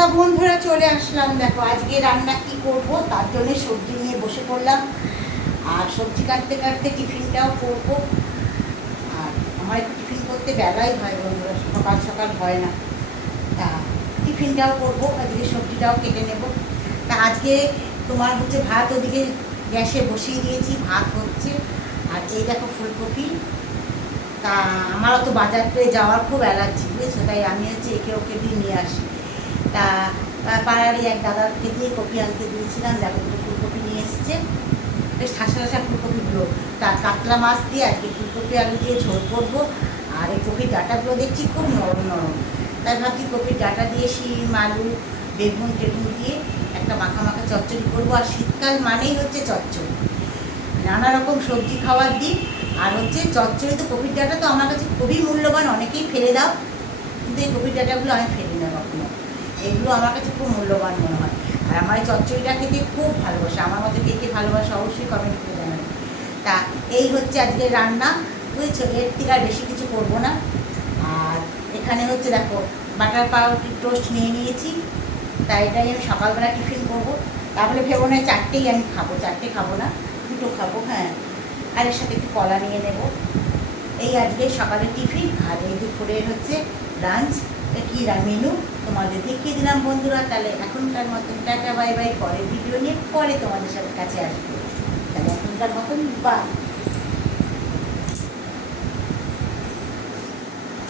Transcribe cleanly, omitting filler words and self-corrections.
তা বন্ধুরা চলে আসলাম। দেখো আজকে রান্না কি করব তার জন্য সবজি নিয়ে বসে পড়লাম। আর সবজি কাটতে কাটতে টিফিনটাও করব। আর আমার একটু টিফিন করতে বেলাই হয় বন্ধুরা, সকাল সকাল হয় না। তা টিফিনটাও করব, আজকে সবজিটাও কেটে নেব। তা আজকে তোমার হচ্ছে ভাত ওদিকে গ্যাসে বসিয়ে দিয়েছি, ভাত হচ্ছে। আর এই দেখো ফুলকপি। তা আমার অত বাজার করে যাওয়ার খুব অ্যালার্জি, বুঝেছো, তাই আমি হচ্ছে একে ওকে দিয়ে নিয়ে আসি। তা পাড়ারই এক দাদাকে দিয়ে কপি আনতে দিয়েছিলাম, দেখো দুটো ফুলকপি নিয়ে এসছে, বেশ ঠাসা ঠাসা ফুলকপিগুলো। তা কাতলা মাছ দিয়ে আজকে ফুলকপি আলু দিয়ে ঝোল করবো। আর এই কপির ডাঁটাগুলো দেখছি খুব নরম নরম, তাই ভাবছি কপির ডাঁটা দিয়ে শিম আলু বেগুন টেগুন দিয়ে একটা মাখা মাখা চচ্চড়ি করবো। আর শীতকাল মানেই হচ্ছে চচ্চড়ি, নানা রকম সবজি খাওয়ার দিন। আর হচ্ছে চচ্চড়ি তো কপির ডাঁটা তো আমার কাছে খুবই মূল্যবান, অনেকেই ফেলে দাও, কিন্তু এই কপির ডাঁটাগুলো আমি ফেলি না কখনো। এগুলো আমার কাছে খুব মূল্যবান মনে হয়। আর আমার এই চচ্চড়িটা খেতে খুব ভালোবাসে, আমার মতো কে কে ভালোবাসে অবশ্যই কমেন্ট করে জানাবে। তা এই হচ্ছে আজকে রান্না, বুঝেছো, এর থেকে আর বেশি কিছু করবো না। আর এখানে হচ্ছে দেখো বাটার পাউরুটির টোস্ট নিয়ে নিয়েছি, তাই এটাই আমি সকালবেলা টিফিন করবো। তাহলে ভেবো না চারটেই আমি খাবো, চারটে খাবো না, দুটো খাবো, হ্যাঁ। আর এর সাথে একটু কলা নিয়ে নেবো। এই আজকে সকালে টিফিন। আর এই দুপুরের হচ্ছে লাঞ্চ, কী মেনু তোমাদের দেখিয়ে দিলাম বন্ধুরা। তাহলে এখনকার মতন টাটা বাই বাই, পরের ভিডিও নিয়ে পরে তোমাদের সাথে কাছে আসবো। তাহলে এখনকার মতন বাই।